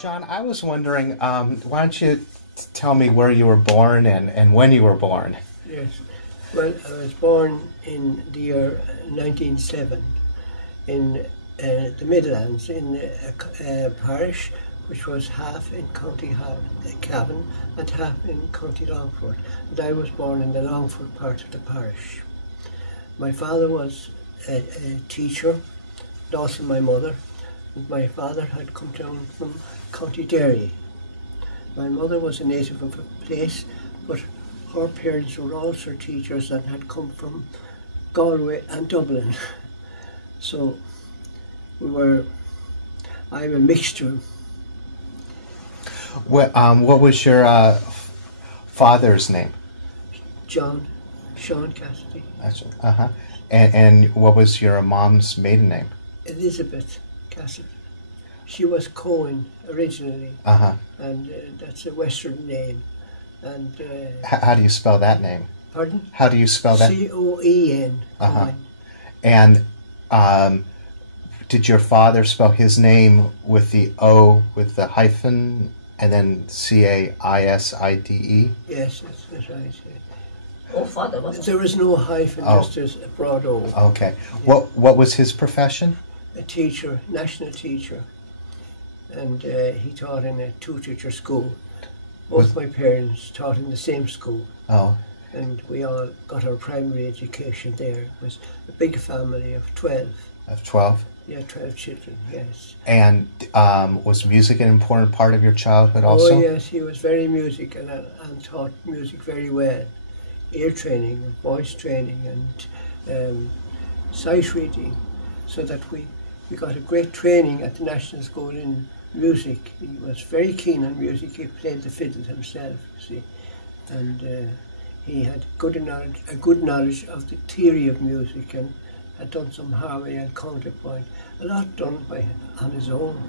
Sean, I was wondering, why don't you tell me where you were born and when you were born? Yes. Well, I was born in the year 1907 in the Midlands, in a parish which was half in County Cavan and half in County Longford. And I was born in the Longford part of the parish. My father was a teacher, and also my mother. And my father had come down from County Derry. My mother was a native of a place, but her parents were also teachers and had come from Galway and Dublin. So I'm a mixture. What was your father's name? Sean Cassidy. Uh-huh. And what was your mom's maiden name? Elizabeth Cassidy. She was Cohen originally, and that's a Western name. And how do you spell that name? Pardon? How do you spell that? Coen. Cohen. And did your father spell his name with the O, with the hyphen, and then Caiside? Yes, that's right. Oh, father, wasn't there was no hyphen, just as a broad O. Okay. Yeah. What was his profession? A teacher, national teacher. And he taught in a two-teacher school. Both my parents taught in the same school. Oh. And we all got our primary education there. It was a big family of 12. Of 12? Yeah, 12 children, yes. And was music an important part of your childhood also? Oh, yes, he was very musical and taught music very well. Ear training, and voice training, and sight reading, so that we got a great training at the National School in music. He was very keen on music. He played the fiddle himself, you see, and he had a good knowledge of the theory of music, and had done some harmony and counterpoint, a lot done on his own,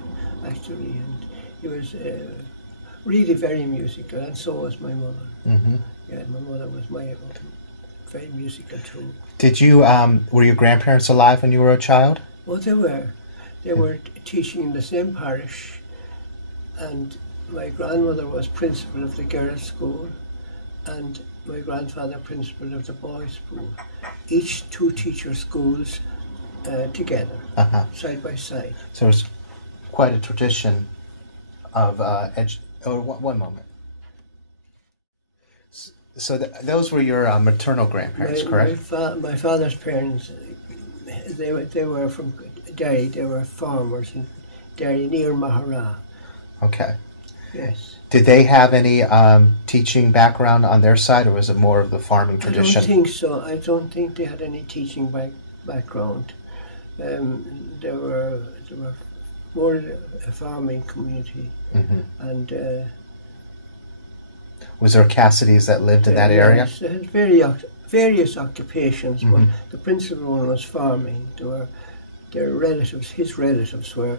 actually, and he was really very musical, and so was my mother. Mm-hmm. Yeah, my mother was very musical too. Did you, were your grandparents alive when you were a child? Oh, they were. They were teaching in the same parish, and my grandmother was principal of the girls' school, and my grandfather principal of the boys' school. Each two-teacher schools together, side by side. So it's quite a tradition of one moment. So those were your maternal grandparents, correct? My father's parents, they were from Derry. They were farmers in Derry, near Mahara. Okay. Yes. Did they have any teaching background on their side, or was it more of the farming tradition? I don't think so. I don't think they had any teaching background. They were more a farming community, and. Was there Cassidys that lived in that area? Yes, they had various occupations, but the principal one was farming. Their relatives, his relatives, were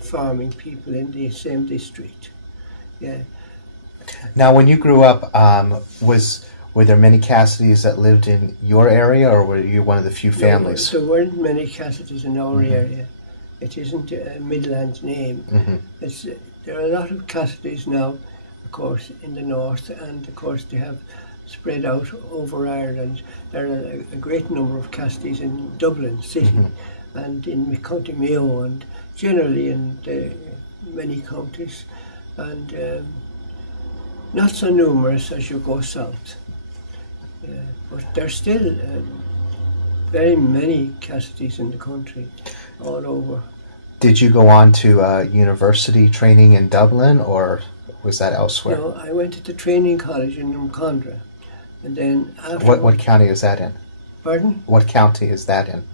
farming people in the same district. Yeah. Now, when you grew up, were there many Cassidys that lived in your area, or were you one of the few families? No, there weren't many Cassidys in our area. It isn't a Midlands name. There are a lot of Cassidys now, of course, in the north, and of course they have spread out over Ireland. There are a great number of Cassidys in Dublin city and in County Mayo, and generally in many counties, and not so numerous as you go south. But there's still very many Cassidys in the country, all over. Did you go on to university training in Dublin, or was that elsewhere? No, I went to the training college in Drumcondra, and then after. What county is that in? Pardon? What county is that in?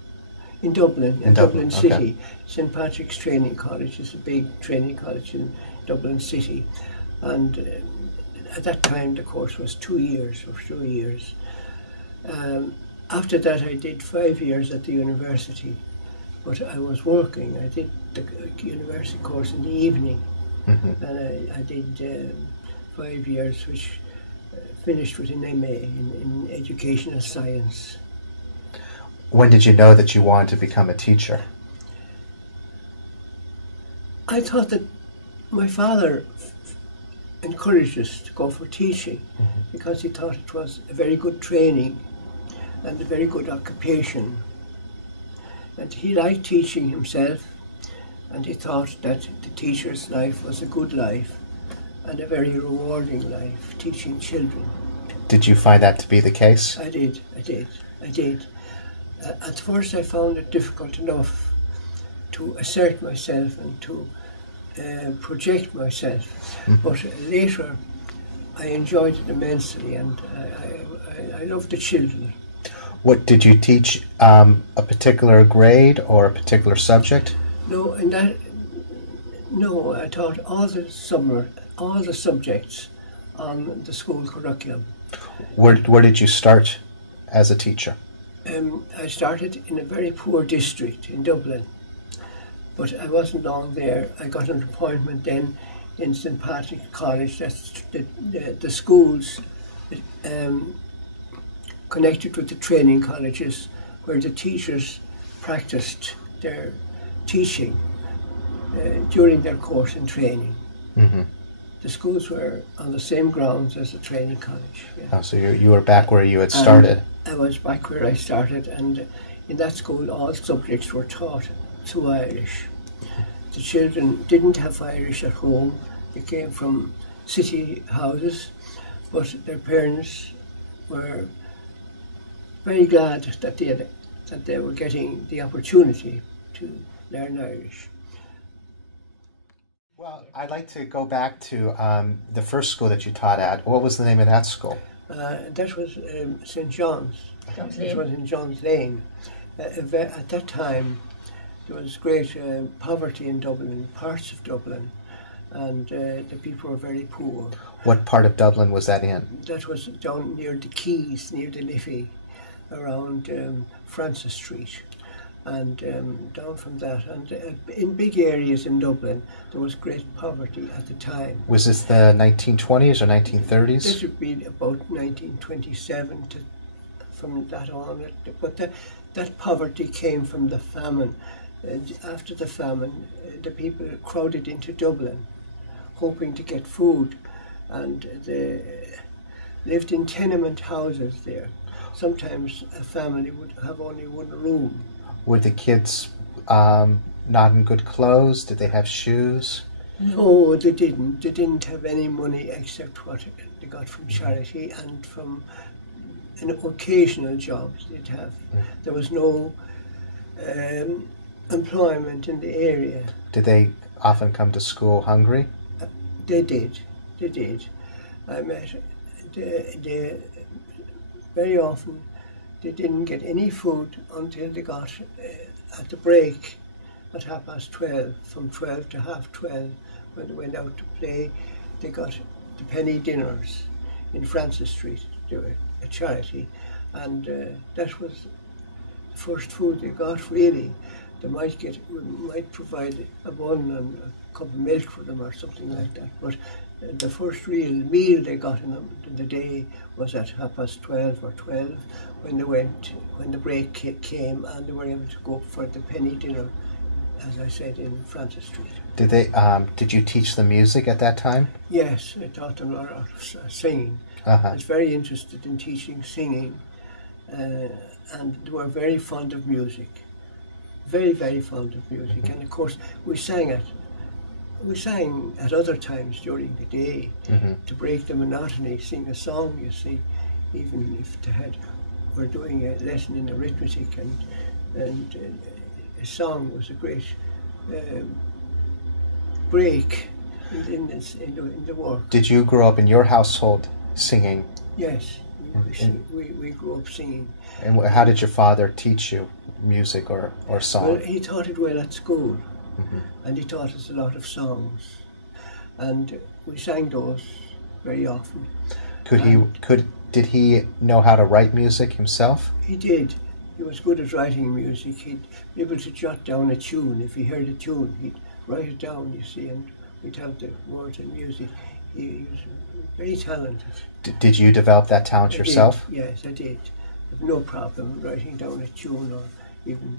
In Dublin, in Dublin City. Okay. St. Patrick's Training College is a big training college in Dublin City, and at that time the course was 2 years or 3 years. After that I did 5 years at the university, but I was working. I did the university course in the evening. And I did 5 years, which finished with an MA in Educational Science. When did you know that you wanted to become a teacher? I thought that My father encouraged us to go for teaching because he thought it was a very good training and a very good occupation. And he liked teaching himself, and he thought that the teacher's life was a good life and a very rewarding life, teaching children. Did you find that to be the case? I did. At first I found it difficult enough to assert myself and to project myself, but later I enjoyed it immensely, and I loved the children. What did you teach? A particular grade or a particular subject? No, I taught all the subjects on the school curriculum. Where did you start as a teacher? I started in a very poor district in Dublin, but I wasn't long there. I got an appointment then in St. Patrick's College. That's the schools connected with the training colleges where the teachers practiced their teaching during their course in training. Mm-hmm. The schools were on the same grounds as the training college. Yeah. Oh, so you were back where you had started. I was back where I started, and in that school all subjects were taught through Irish. The children didn't have Irish at home. They came from city houses, but their parents were very glad that they were getting the opportunity to learn Irish. Well, I'd like to go back to the first school that you taught at. What was the name of that school? That was St. John's. It was in John's Lane. At that time, there was great poverty in Dublin, in parts of Dublin, and the people were very poor. What part of Dublin was that in? That was down near the Quays, near the Liffey, around Francis Street. And down from that, and in big areas in Dublin, there was great poverty at the time. Was this the 1920s or 1930s? This would be about 1927 to from that on. But that poverty came from the famine. After the famine, the people crowded into Dublin, hoping to get food, and they lived in tenement houses there. Sometimes a family would have only one room. Were the kids not in good clothes? Did they have shoes? No, they didn't. They didn't have any money except what they got from charity and from an occasional jobs they'd have. There was no employment in the area. Did they often come to school hungry? They did. I met they very often. They didn't get any food until they got at the break at 12:30, from 12 to 12:30, when they went out to play. They got the penny dinners in Francis Street. They were a charity, and that was the first food they got. Really, they might provide a bun and a cup of milk for them or something like that. But the first real meal they got in the day was at 12:30 or 12, when the break came, and they were able to go for the penny dinner, as I said, in Francis Street. Did you teach them music at that time? Yes, I taught them a lot of singing. I was very interested in teaching singing, and they were very fond of music. Very, very fond of music. Mm-hmm. And of course, we sang at other times during the day, to break the monotony, sing a song, you see, even if we're doing a lesson in arithmetic, and a song was a great break in the work. Did you grow up in your household singing? Yes, we grew up singing. And how did your father teach you music or song? Well, he taught it well at school. And he taught us a lot of songs, and we sang those very often. Did he know how to write music himself? He did. He was good at writing music. He'd be able to jot down a tune. If he heard a tune, he'd write it down, you see, and we'd have the words and music. He was very talented. Did you develop that talent yourself? Yes, I did. I have no problem writing down a tune or even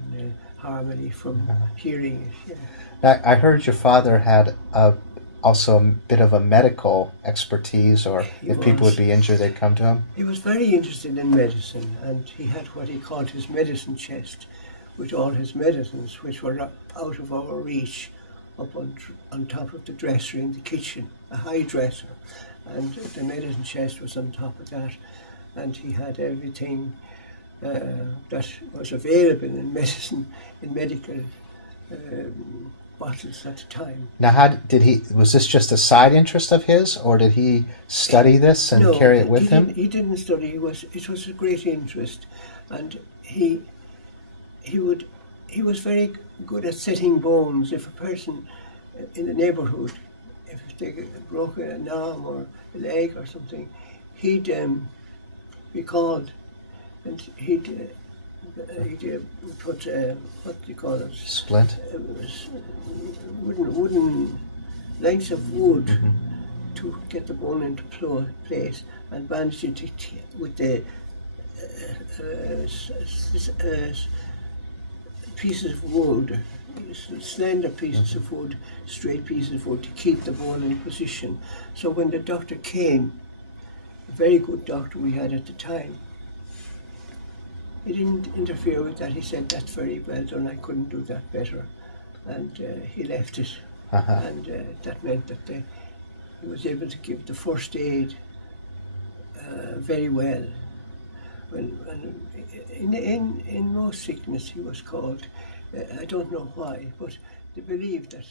harmony from hearing it. Yeah. I heard your father had a also a bit of a medical expertise, or He if people was. would be injured, they'd come to him? He was very interested in medicine, and he had what he called his medicine chest, with all his medicines, which were out of our reach, up on top of the dresser in the kitchen, a high dresser, and the medicine chest was on top of that, and he had everything that was available in medicine, in medical bottles at the time. Now, how did he? Was this just a side interest of his, or did he study this and carry it with him? He didn't study. It was a great interest, and he was very good at setting bones. If a person in the neighbourhood, if they broke an arm or a leg or something, he'd be called, and he'd put what do you call it? Splint. Wooden lengths of wood to get the bone into place, and bandage it with the pieces of wood, slender pieces of wood, straight pieces of wood, to keep the bone in position. So when the doctor came, a very good doctor we had at the time, he didn't interfere with that. He said, "That's very well done, I couldn't do that better." And he left it. And that meant that he was able to give the first aid very well. In most sickness he was called, I don't know why, but they believed that